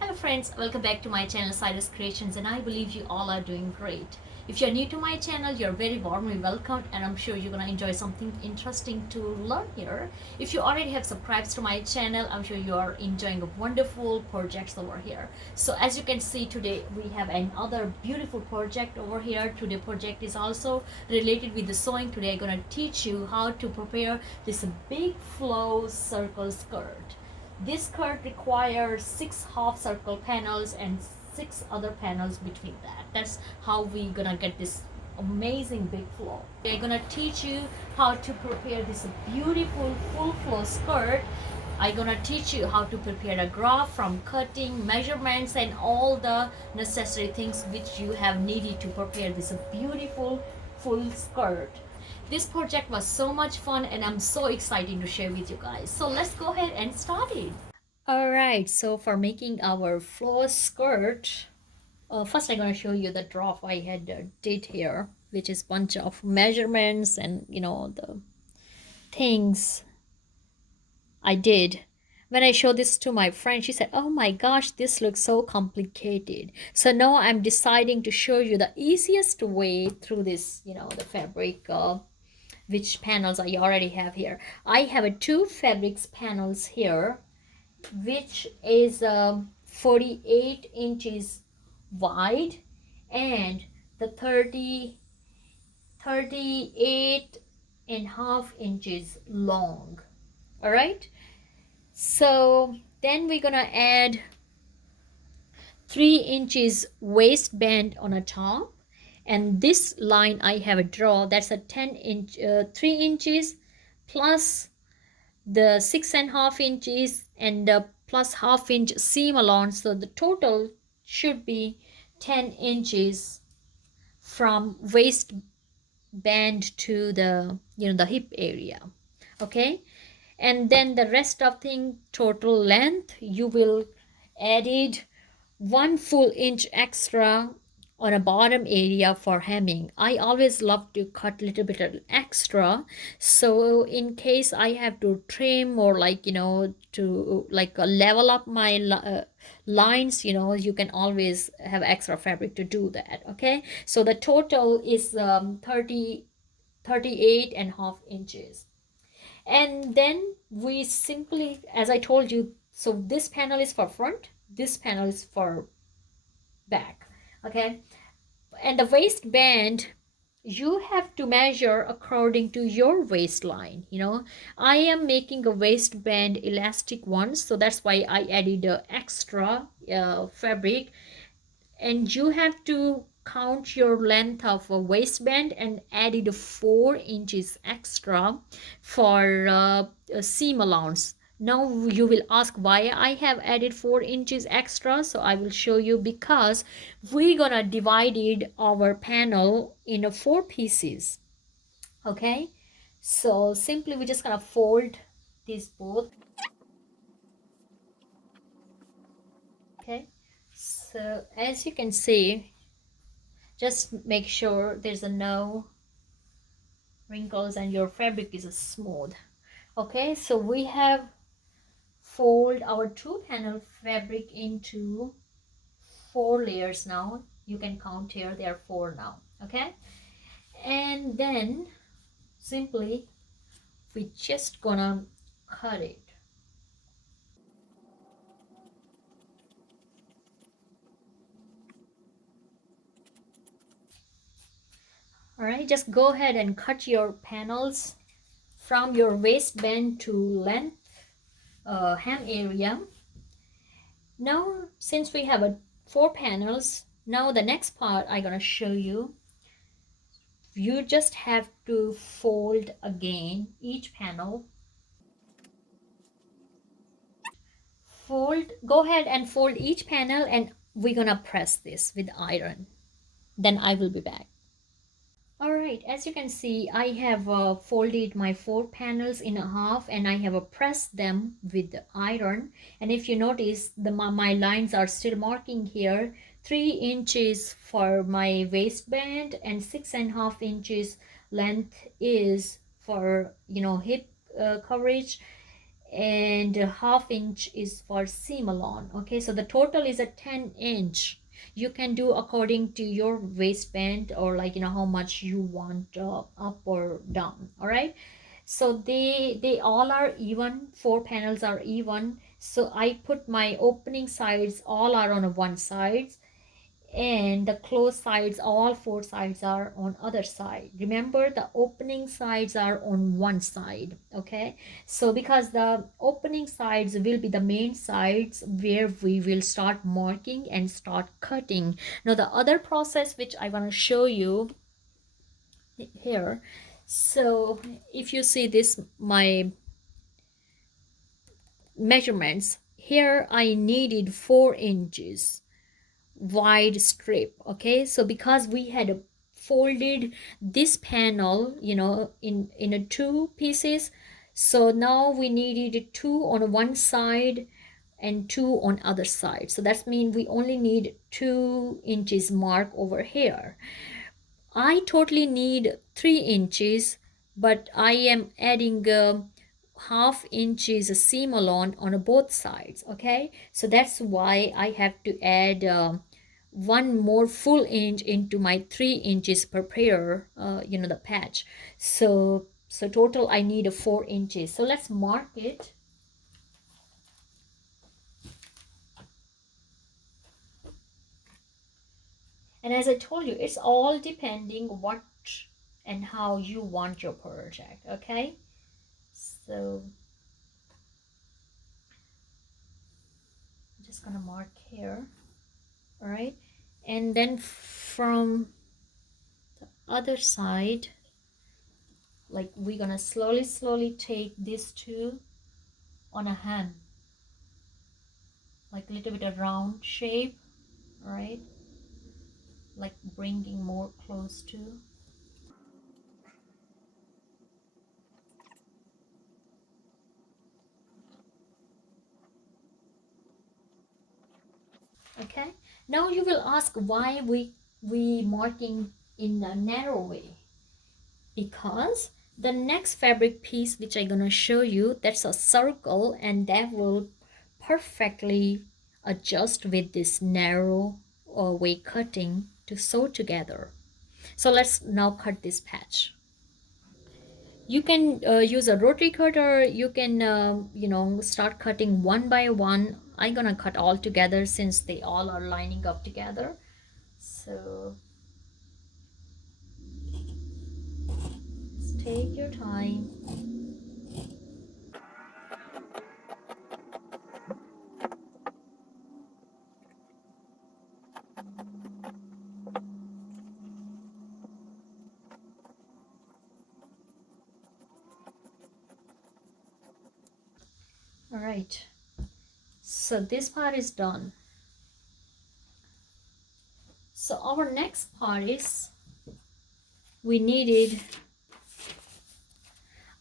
Hello friends, welcome back to my channel Cyrus Creations, and I believe you all are doing great. If you're new to my channel, you're very warmly welcomed, and I'm sure you're gonna enjoy something interesting to learn here. If you already have subscribed to my channel, I'm sure you are enjoying wonderful projects over here. So as you can see today, we have another beautiful project over here. Today project is also related with the sewing. Today I'm gonna teach you how to prepare this big flow circle skirt. This skirt requires 6 half circle panels and 6 other panels between that. That's how we gonna get this amazing big flow. They're gonna teach you how to prepare this beautiful full flow skirt. I'm gonna teach you how to prepare a graph from cutting, measurements, and all the necessary things which you have needed to prepare this beautiful full skirt. This project was so much fun and I'm so excited to share with you guys. So let's go ahead and start it. Alright, so for making our flow skirt, first I'm going to show you the draft I had did here, which is bunch of measurements and the things I did. When I showed this to my friend, she said, oh my gosh, this looks so complicated. So now I'm deciding to show you the easiest way through this, the fabric, which panels I already have here. I have two fabrics panels here, which is 48 inches wide and the 38.5 inches long. All right, so then we're gonna add 3 inches waistband on a top, and this line I have a draw, that's a 3 inches plus the 6.5 inches and plus half-inch seam allowance. So the total should be 10 inches from waist band to the hip area. Okay, and then the rest of thing, total length, you will added 1 full inch extra on a bottom area for hemming. I always love to cut a little bit of extra, so in case I have to trim or to level up my lines, you can always have extra fabric to do that. Okay, so the total is 38.5 inches. And then we simply, as I told you, so this panel is for front, this panel is for back. Okay, and the waistband, you have to measure according to your waistline. I am making a waistband elastic one, so that's why I added extra fabric, and you have to count your length of a waistband and added 4 inches extra for a seam allowance. Now you will ask why I have added 4 inches extra. So I will show you, because we're gonna divide our panel in 4 pieces. Okay, so simply we're just gonna fold these both. Okay, so as you can see, just make sure there's no wrinkles and your fabric is smooth. Okay, so we have fold our two panel fabric into 4 layers. Now you can count here, there are 4 now. Okay, and then simply we just gonna cut it. All right, just go ahead and cut your panels from your waistband to length hem area. Now since we have 4 panels, now the next part I'm gonna show you, you just have to fold again each panel. Go ahead and fold each panel, and we're gonna press this with iron. Then I will be back. All right, as you can see, I have folded my 4 panels in half, and I have pressed them with the iron. And if you notice, my lines are still marking here 3 inches for my waistband and 6.5 inches length is for hip coverage. and a half inch is for seam along. Okay, so the total is a 10 inch. You can do according to your waistband, or like, how much you want up or down. All right, so they all are even, four panels are even. So I put my opening sides all are on one side, and the closed sides, all four sides are on other side. Remember, the opening sides are on one side. Okay, so because the opening sides will be the main sides where we will start marking and start cutting. Now the other process which I want to show you here. So if you see this, my measurements here, I needed 4 inches wide strip. Okay, so because we had folded this panel, in a two pieces, so now we needed two on one side and two on other side. So that means we only need 2 inches mark over here. I totally need 3 inches, but I am adding half inches seam along on both sides. Okay, so that's why I have to add one more full inch into my 3 inches per pair, the patch. So total I need a 4 inches. So let's mark it. And as I told you, it's all depending what and how you want your project. Okay, so I'm just gonna mark here. All right, and then from the other side, like, we're gonna slowly take these two on a hem, like a little bit of round shape. All right, like bringing more close to. Okay, now you will ask why we marking in a narrow way. Because the next fabric piece which I'm gonna show you, that's a circle, and that will perfectly adjust with this narrow way cutting to sew together. So let's now cut this patch. You can use a rotary cutter. You can start cutting one by one. I'm gonna cut all together since they all are lining up together. So just take your time. All right, so this part is done. So our next part is, we needed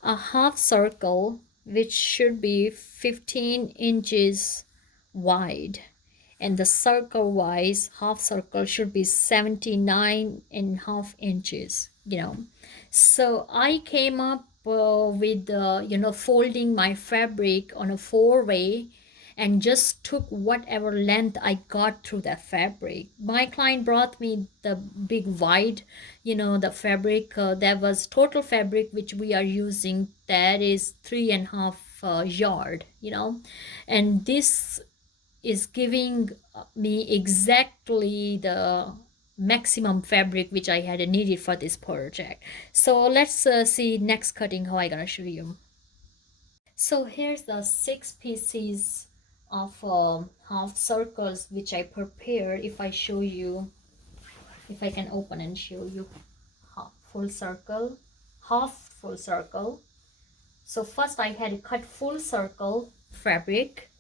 a half circle which should be 15 inches wide, and the circle wise half circle should be 79.5 inches. So I came up with folding my fabric on a four-way, and just took whatever length I got through that fabric. My client brought me the big wide, the fabric, that was total fabric which we are using, that is 3.5 yard, and this is giving me exactly the maximum fabric which I had needed for this project. So let's see next cutting how I gonna show you. So here's the 6 pieces of half circles which I prepared. If I show you, if I can open and show you, full circle, half full circle. So first I had to cut full circle fabric,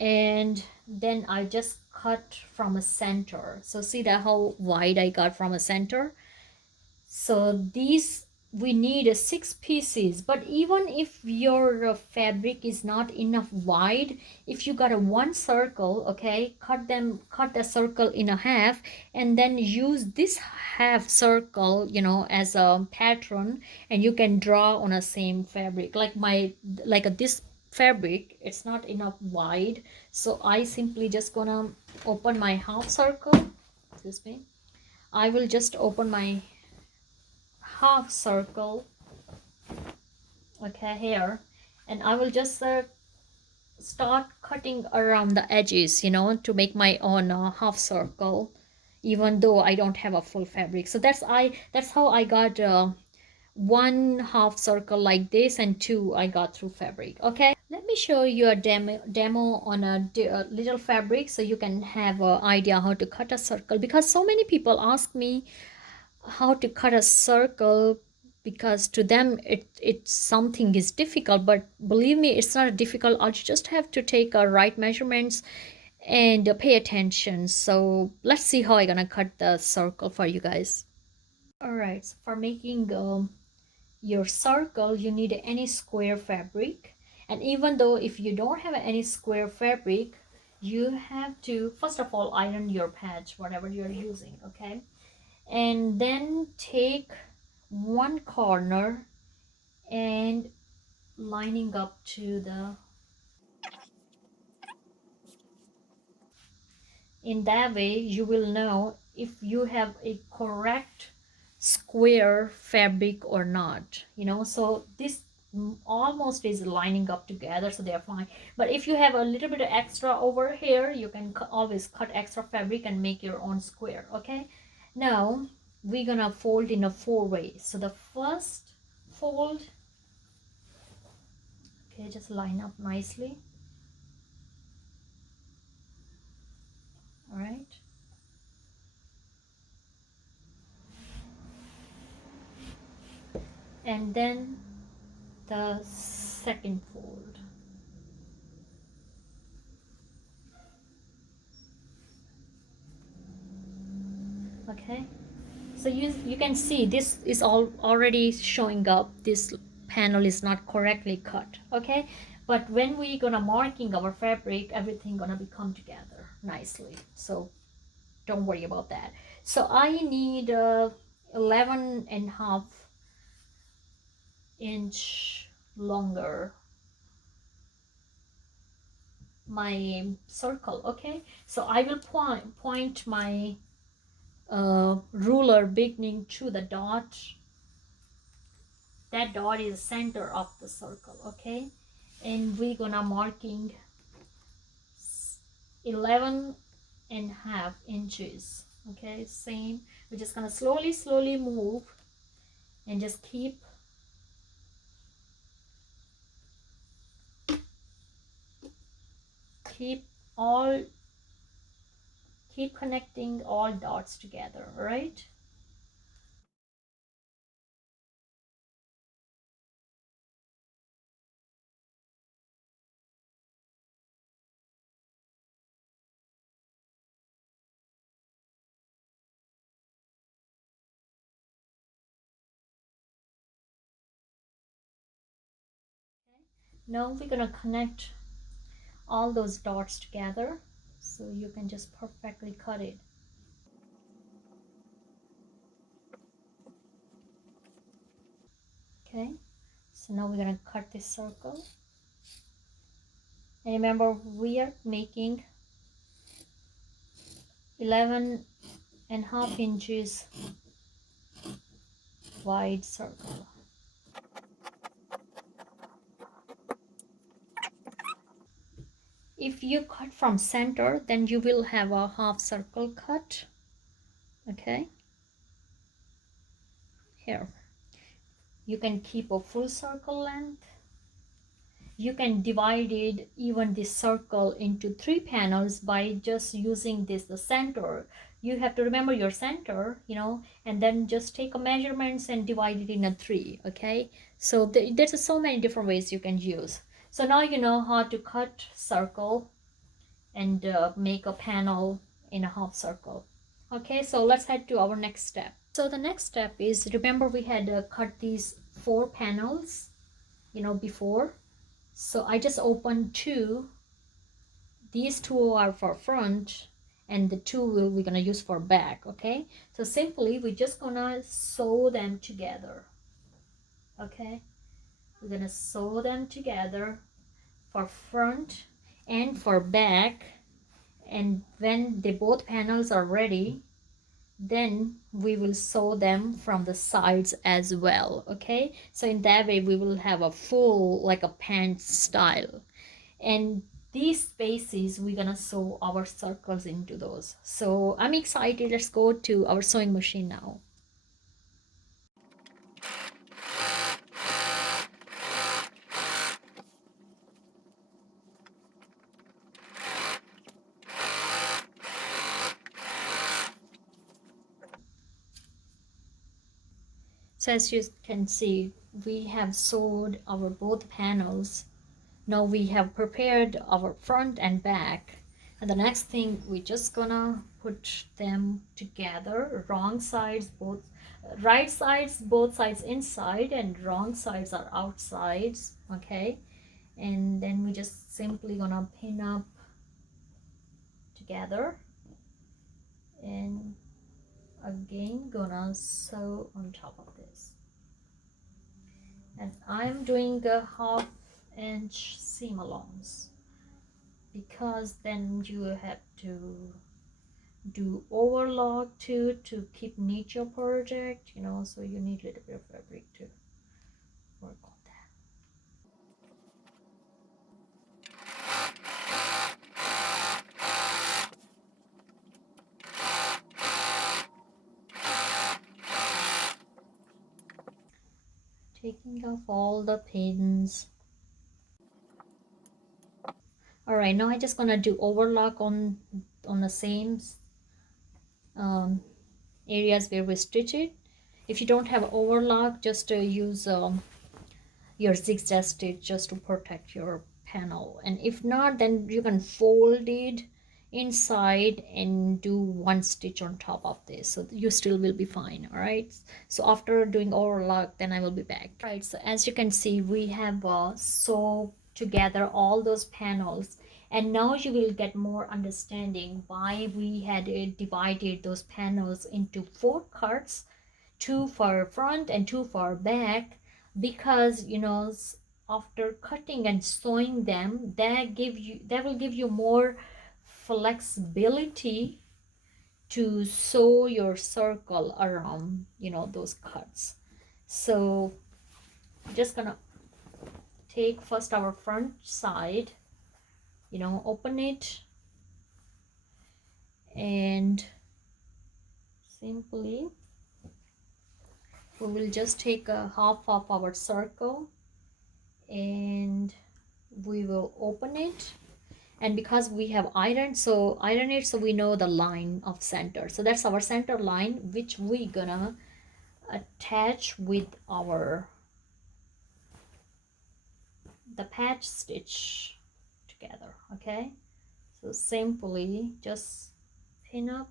and then I just cut from a center. So see that how wide I got from a center. So these, we need 6 pieces, but even if your fabric is not enough wide, if you got a one circle, okay, cut the circle in a half, and then use this half circle, as a pattern, and you can draw on a same fabric, like this fabric, it's not enough wide, so I simply just gonna open my half circle. Excuse me. I will just open my half circle, okay, here, and I will just start cutting around the edges, you know, to make my own half circle, even though I don't have a full fabric. So that's how I got one half circle like this, and two I got through fabric. Okay, let me show you a demo on a little fabric, so you can have an idea how to cut a circle, because so many people ask me how to cut a circle, because to them it's something is difficult. But believe me, it's not difficult. I just have to take right measurements and pay attention. So let's see how I'm gonna cut the circle for you guys. All right, so for making your circle, you need any square fabric. And even though if you don't have any square fabric, you have to first of all iron your patch, whatever you're using, okay? And then take one corner and lining up to the, in that way you will know if you have a correct square fabric or not, you know. So this almost is lining up together, so they're fine. But if you have a little bit of extra over here, you can always cut extra fabric and make your own square. Okay, now we're gonna fold in a 4 way. So the first fold, okay, just line up nicely. All right, and then the second fold. Okay, so you can see this is all already showing up, this panel is not correctly cut. Okay, but when we gonna marking our fabric, everything gonna be come together nicely, so don't worry about that. So I need 11.5 inch longer my circle. Okay, so I will point my ruler beginning to the dot. That dot is the center of the circle. Okay, and we're gonna marking 11.5 inches. Okay, same, we're just gonna slowly move and just keep all keep connecting all dots together. All right, now we're gonna connect all those dots together, so you can just perfectly cut it. Okay, so now we're gonna cut this circle, and remember we are making 11.5 inches wide circle. If you cut from center, then you will have a half circle cut. Okay, here you can keep a full circle length. You can divide it, even this circle, into 3 panels by just using this, the center. You have to remember your center, you know, and then just take a measurements and divide it in a 3. Okay, so there's so many different ways you can use. So now you know how to cut circle and make a panel in a half circle. Okay, so let's head to our next step. So the next step is, remember we had cut these 4 panels, you know, before. So I just opened 2. These 2 are for front, and the 2 we're gonna use for back. Okay, so simply we're just gonna sew them together. Okay, we're gonna sew them together for front and for back. And when the both panels are ready, then we will sew them from the sides as well. Okay, so in that way we will have a full, like a pant style. And these spaces we're gonna sew our circles into those. So I'm excited. Let's go to our sewing machine now. So as you can see, we have sewed our both panels. Now we have prepared our front and back. And the next thing, we're just gonna put them together. Wrong sides, both right sides, both sides inside, and wrong sides are outsides. Okay, and then we just simply gonna pin up together, and again gonna sew on top of this. And I'm doing a 1/2 inch seam allowance, because then you have to do overlock too to keep neat your project, you know, so you need a little bit of fabric to work on that. Taking off all the pins. All right, now I just gonna do overlock on the same areas where we stitch it. If you don't have overlock, just use your zigzag stitch just to protect your panel. And if not, then you can fold it inside and do one stitch on top of this, so you still will be fine. All right, so after doing overlock, then I will be back. All right, so as you can see, we have sewed together all those panels, and now you will get more understanding why we had divided those panels into 4 cuts, 2 for front and 2 for back, because you know, after cutting and sewing them, that will give you more flexibility to sew your circle around, you know, those cuts. So I'm just gonna take first our front side, you know, open it, and simply we will just take a half of our circle and we will open it. And because we have iron, so iron it, so we know the line of center, so that's our center line, which we gonna attach with our the patch stitch together. Okay, so simply just pin up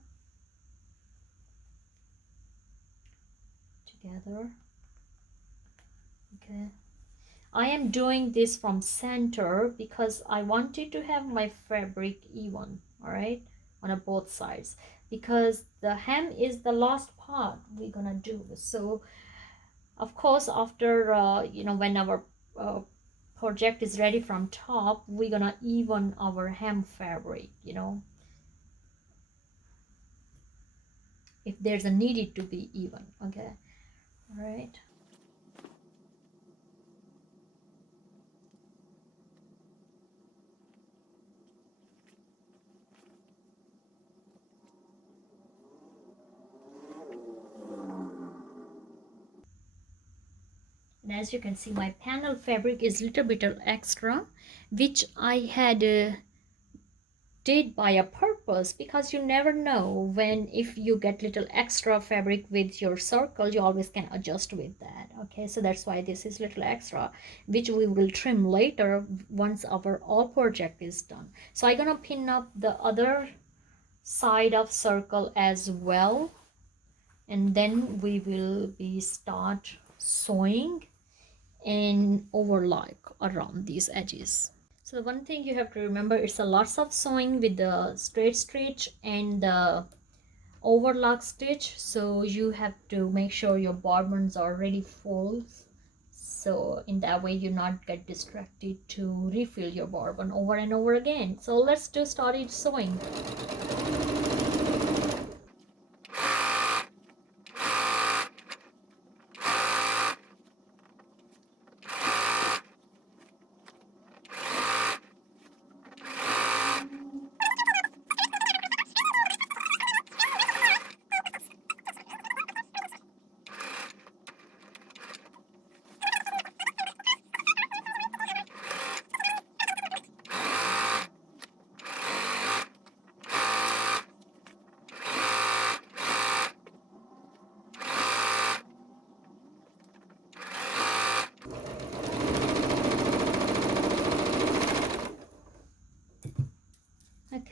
together. Okay, I am doing this from center because I wanted to have my fabric even, all right, on both sides, because the hem is the last part we're gonna do. So of course, after you know, when our project is ready from top, we're gonna even our hem fabric, you know, if there's a needed to be even. Okay, all right. And as you can see, my panel fabric is little bit extra, which I had did by a purpose, because you never know when, if you get little extra fabric with your circle, you always can adjust with that. Okay, so that's why this is little extra, which we will trim later once our all project is done. So I'm gonna pin up the other side of circle as well, and then we will be start sewing and overlock around these edges. So the one thing you have to remember, it's a lots of sewing with the straight stitch and the overlock stitch, so you have to make sure your bobbins are already full So in that way you not get distracted to refill your bourbon over and over again. So let's just start sewing.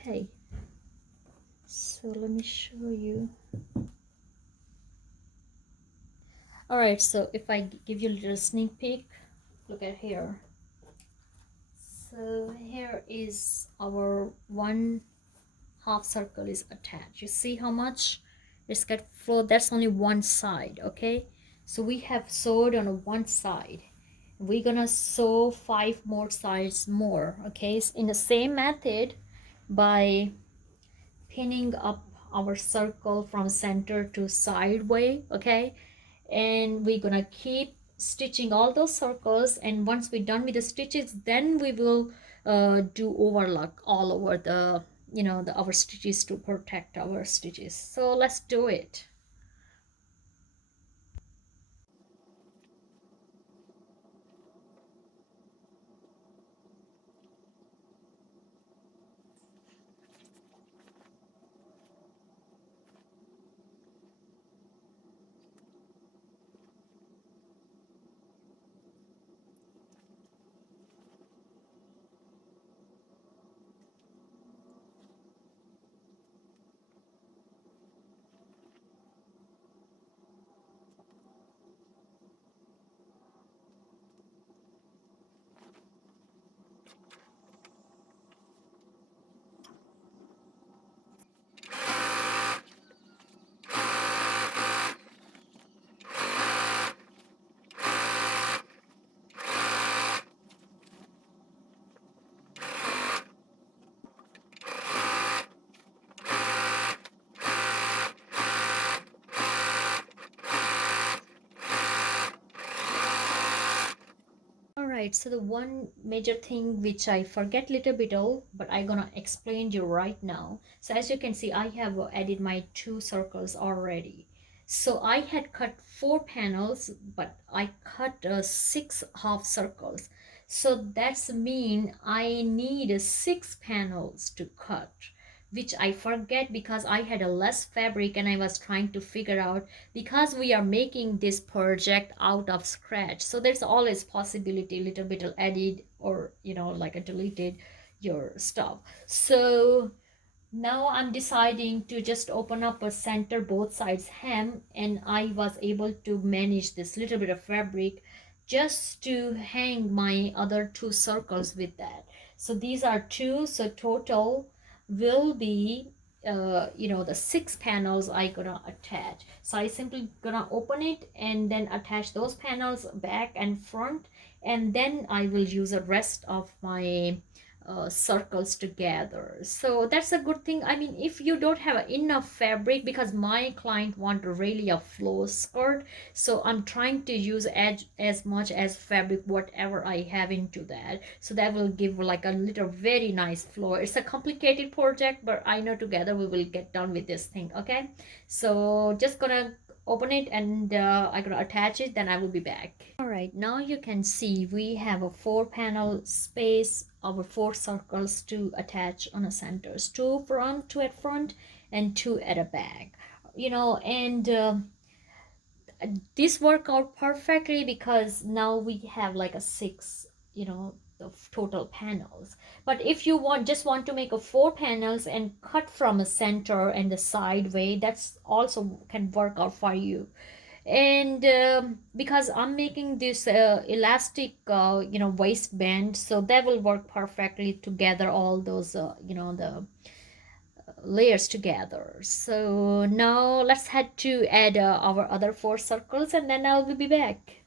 Okay, so let me show you. All right, so if I give you a little sneak peek, look at here. So here is our one half circle is attached. You see how much it's got flow? That's only one side. Okay, so we have sewed on one side. We're gonna sew 5 more sides more. Okay, in the same method, by pinning up our circle from center to sideway. Okay, and we're gonna keep stitching all those circles, and once we're done with the stitches, then we will do overlock all over the, our stitches, to protect our stitches. So let's do it. All right, so the one major thing which I forget little bit of, but I gonna explain you right now. So as you can see, I have added my 2 circles already. So I had cut 4 panels, but I cut 6 half circles. So that's mean I need 6 panels to cut, which I forget because I had a less fabric and I was trying to figure out, because we are making this project out of scratch, so there's always possibility little bit of added, or like a deleted your stuff. So now I'm deciding to just open up a center both sides hem, and I was able to manage this little bit of fabric just to hang my other 2 circles with that. So these are 2, so total will be the 6 panels I gonna attach. So I simply gonna open it and then attach those panels back and front, and then I will use the rest of my circles together. So that's a good thing. I mean, if you don't have enough fabric, because my client want really a flow skirt, so I'm trying to use as much as fabric whatever I have into that, so that will give like a little very nice flow. It's a complicated project, but I know together we will get done with this thing. Okay, so just gonna open it, and I'm gonna attach it, then I will be back. All right, now you can see we have a 4 panel space, our 4 circles to attach on the centers, 2 front, 2 at front, and 2 at a back. And this worked out perfectly, because now we have like a 6, the total panels. But if you just want to make a 4 panels and cut from a center and the side way, that's also can work out for you. And because I'm making this elastic waistband, so that will work perfectly together, all those the layers together. So now let's head to add our other 4 circles, and then I'll be back.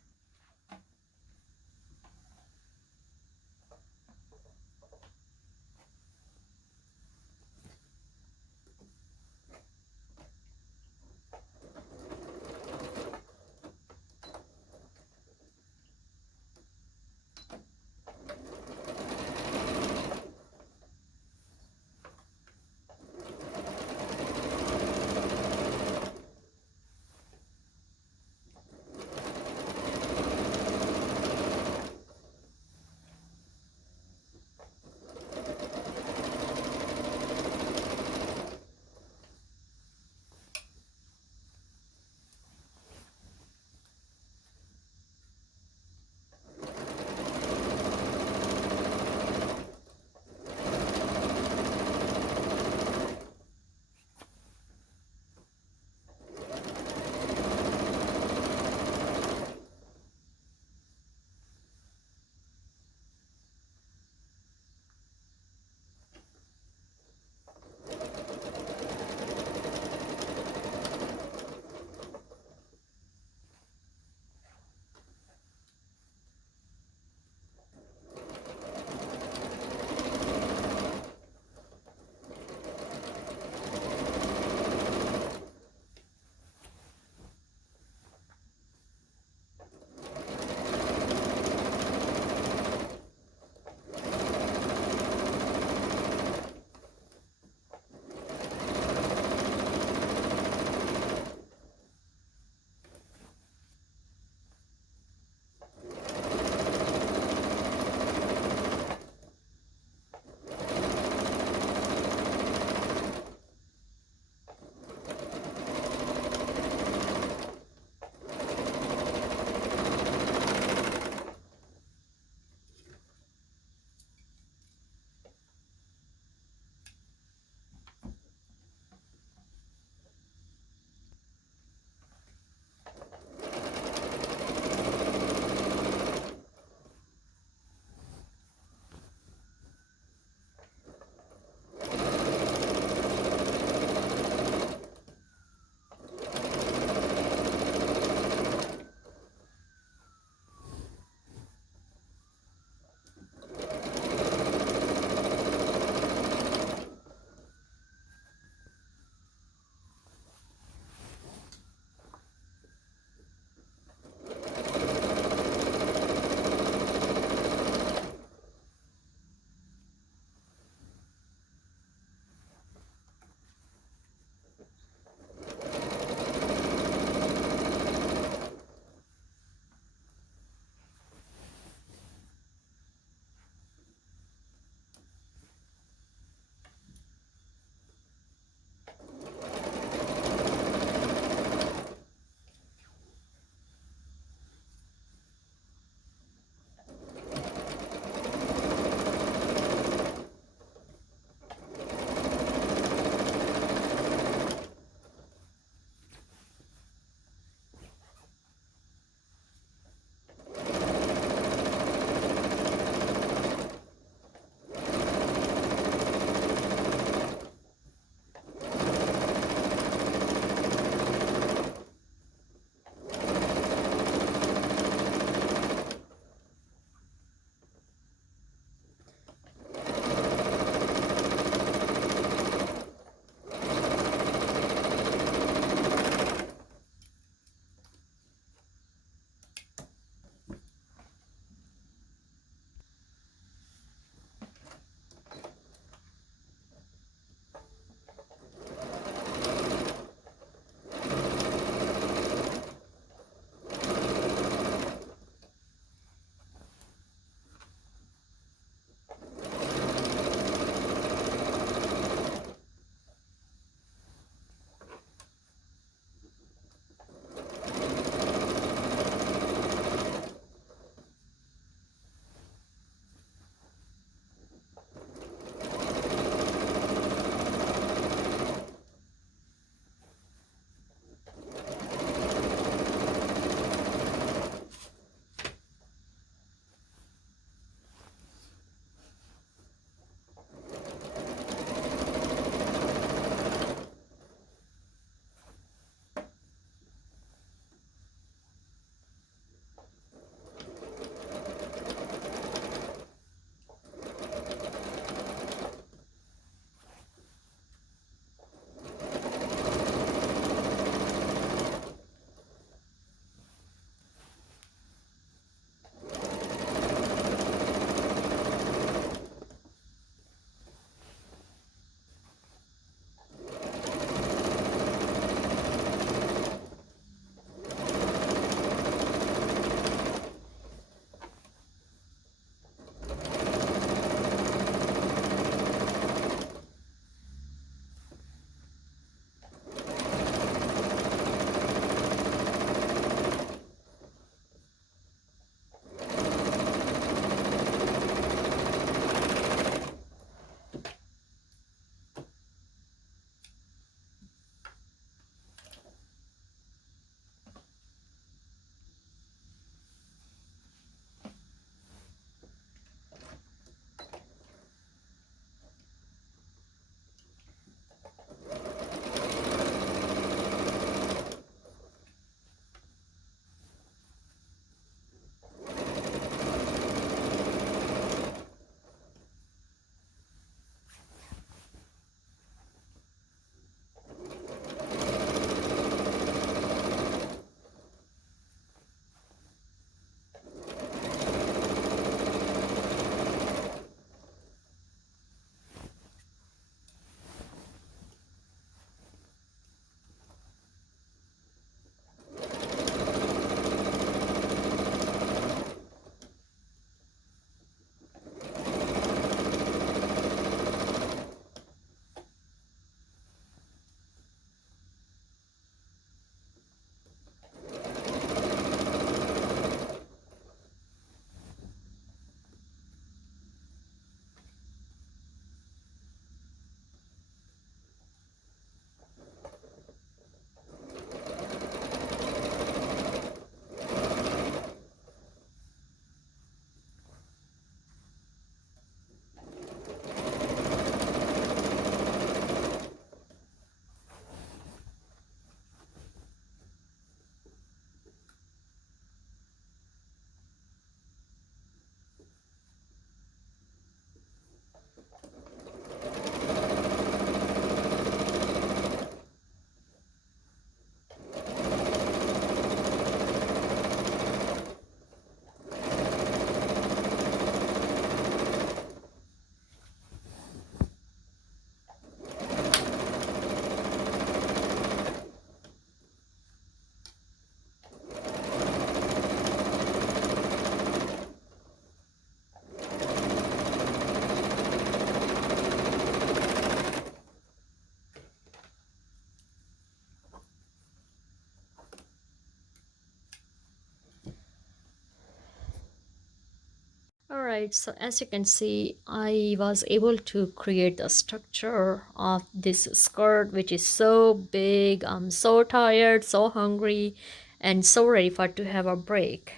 Alright, so as you can see, I was able to create the structure of this skirt, which is so big. I'm so tired, so hungry, and so ready for to have a break.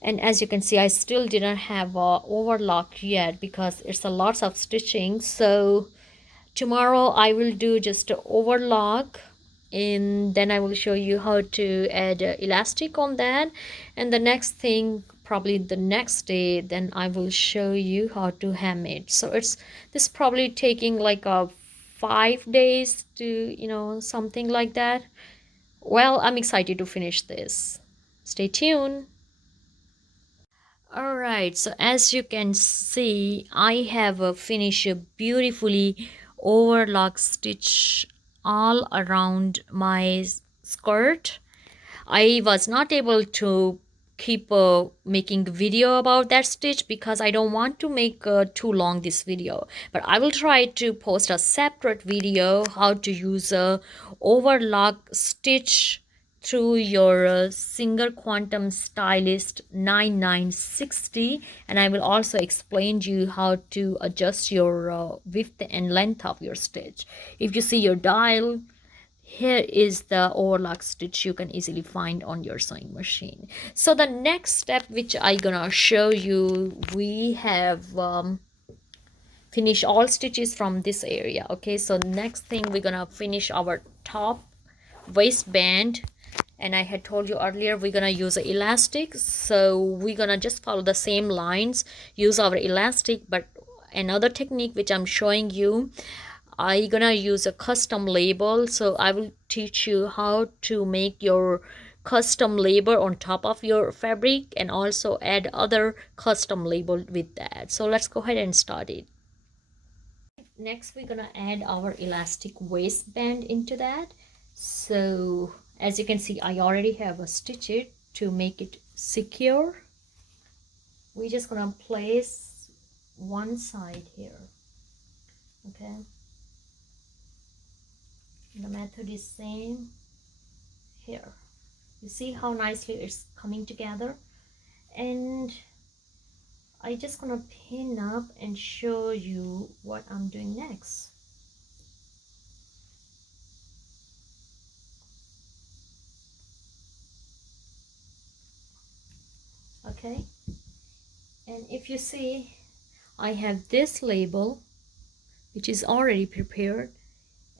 And as you can see, I still didn't have a overlock yet because it's a lots of stitching. So tomorrow I will do just a overlock, and then I will show you how to add elastic on that. And the next thing, probably the next day, then I will show you how to hem it. So it's this probably taking like a 5 days to, something like that. Well, I'm excited to finish this. Stay tuned. All right, so as you can see, I have finished a beautifully overlock stitch all around my skirt. I was not able to keep making video about that stitch because I don't want to make too long this video, but I will try to post a separate video how to use a overlock stitch through your Singer Quantum Stylist 9960, and I will also explain to you how to adjust your width and length of your stitch. If you see your dial, here is the overlock stitch you can easily find on your sewing machine. So the next step which I gonna show you, we have finished all stitches from this area. Okay, so next thing we're gonna finish our top waistband, and I had told you earlier we're gonna use an elastic, so we're gonna just follow the same lines, use our elastic. But another technique which I'm showing you, I gonna use a custom label. So I will teach you how to make your custom label on top of your fabric and also add other custom label with that. So let's go ahead and start it. Next we're gonna add our elastic waistband into that. So as you can see, I already have a stitch it to make it secure. We're just gonna place one side here. Okay, the method is same here. You see how nicely it's coming together, and I just gonna pin up and show you what I'm doing next. Okay, and if you see, I have this label which is already prepared,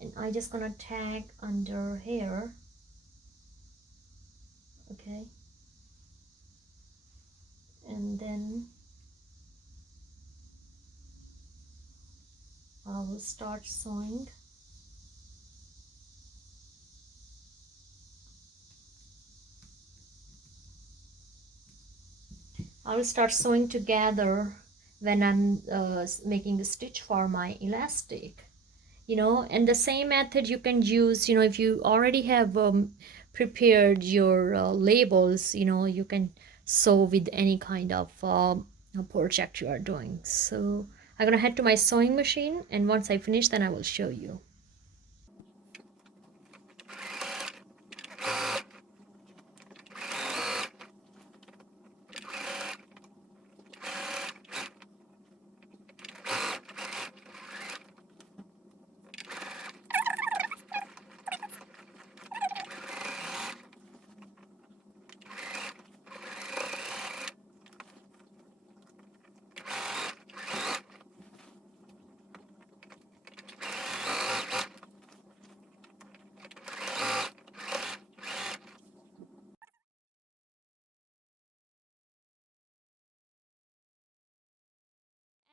and I just gonna tag under here. Okay, and then I will start sewing. I will start sewing together when I'm making the stitch for my elastic. And the same method you can use, if you already have prepared your labels, you can sew with any kind of project you are doing. So I'm gonna head to my sewing machine, and once I finish, then I will show you.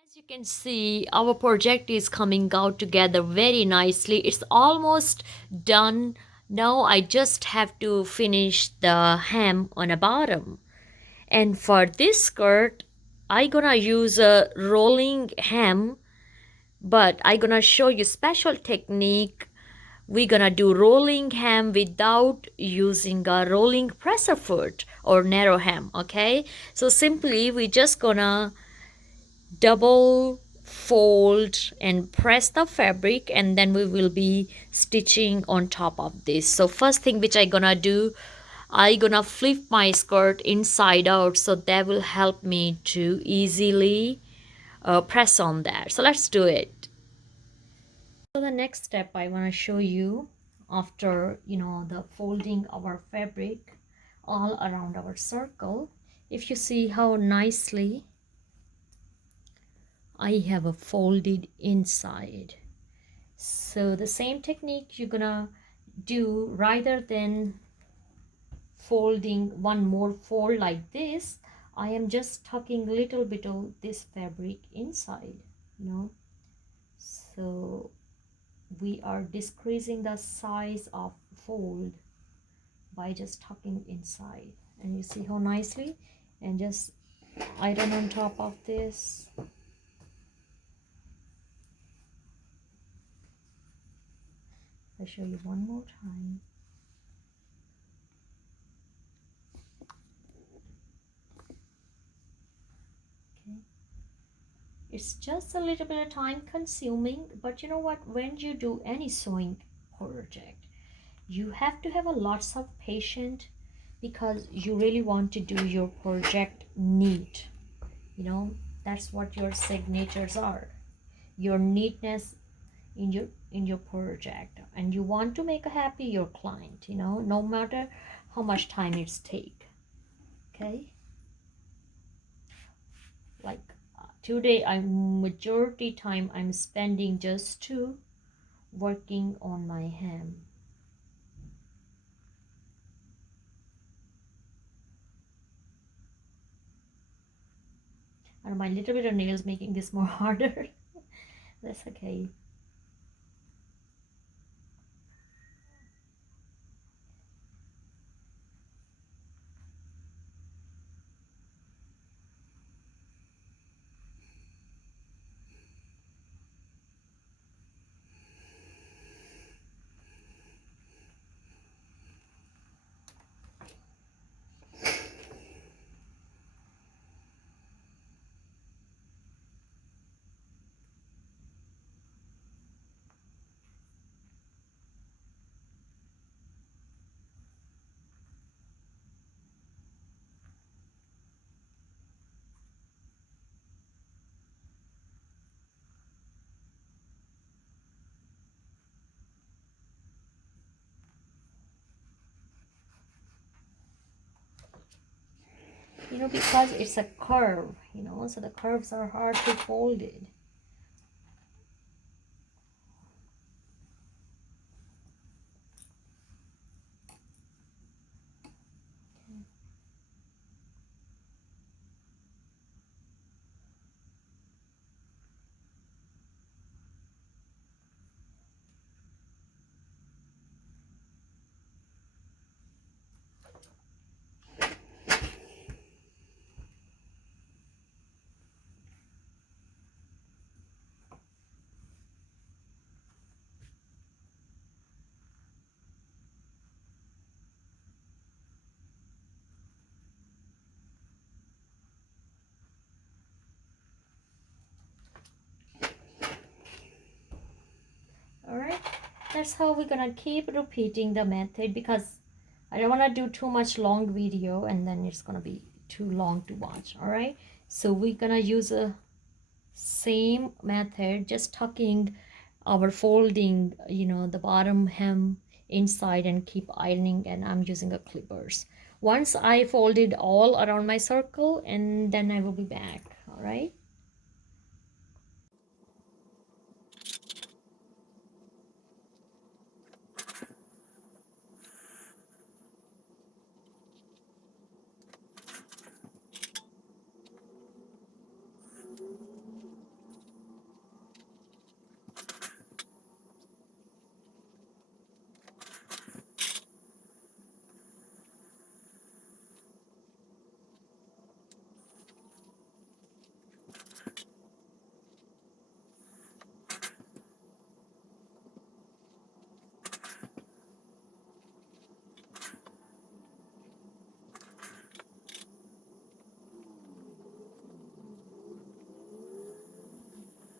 As you can see, our project is coming out together very nicely. It's almost done. Now I just have to finish the hem on the bottom. And for this skirt, I gonna use a rolling hem, but I gonna show you special technique. We gonna do rolling hem without using a rolling presser foot or narrow hem. Okay, so simply we just gonna double fold and press the fabric, and then we will be stitching on top of this. So first thing which I gonna do, I gonna flip my skirt inside out, so that will help me to easily press on that. So let's do it. So the next step I want to show you, after the folding our fabric all around our circle, if you see how nicely I have a folded inside. So the same technique you're gonna do, rather than folding one more fold like this, I am just tucking a little bit of this fabric inside, so we are decreasing the size of fold by just tucking inside. And you see how nicely, and just iron on top of this. I'll show you one more time. Okay, it's just a little bit of time consuming, but you know what, when you do any sewing project, you have to have a lots of patience, because you really want to do your project neat. That's what your signatures are, your neatness in your project, and you want to make happy your client, no matter how much time it's take. Okay, like today, I'm majority time I'm spending just to working on my hem. And my little bit of nails making this more harder. That's okay. Because it's a curve, so the curves are hard to fold it. All right, that's how we're gonna keep repeating the method, because I don't want to do too much long video and then it's gonna be too long to watch. All right, so we're gonna use a same method, just tucking our folding, the bottom hem inside, and keep ironing. And I'm using a clippers once I folded all around my circle, and then I will be back. All right.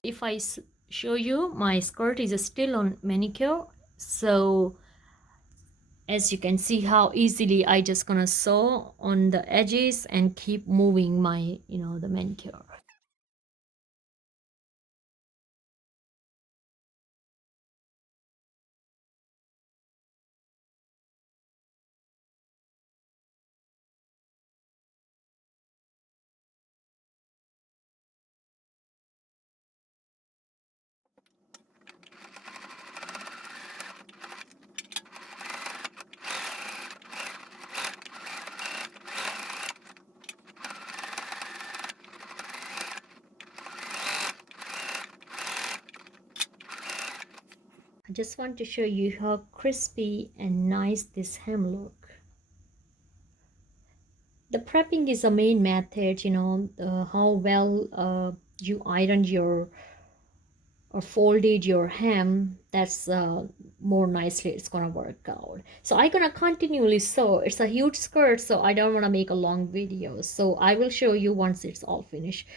If I show you, my skirt is still on manicure, so as you can see how easily I just gonna sew on the edges and keep moving my the manicure. just want to show you how crispy and nice this hem look. The prepping is the main method, you know, how well you ironed your or folded your hem. That's more nicely it's gonna work out. So I gonna continually sew. It's a huge skirt, so I don't want to make a long video, so I will show you once it's all finished.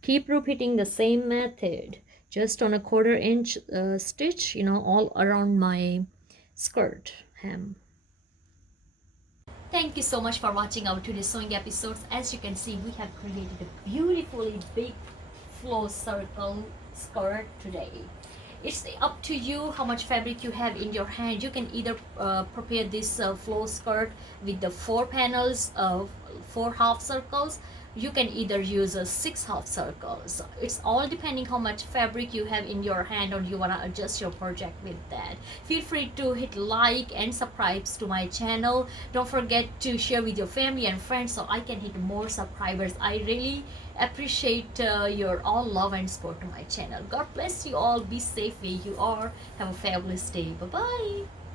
Keep repeating the same method, just on a 1/4 inch stitch, you know, all around my skirt hem. Thank you so much for watching our today's sewing episodes. As you can see, we have created a beautifully big flow circle skirt today. It's up to you how much fabric you have in your hand. You can either prepare this flow skirt with the 4 panels of 4 half circles. You can either use a 6 half circles. It's all depending how much fabric you have in your hand, or you want to adjust your project with that. Feel free to hit like and subscribe to my channel. Don't forget to share with your family and friends so I can hit more subscribers. I really appreciate your all love and support to my channel. God bless you all. Be safe where you are. Have a fabulous day. Bye bye.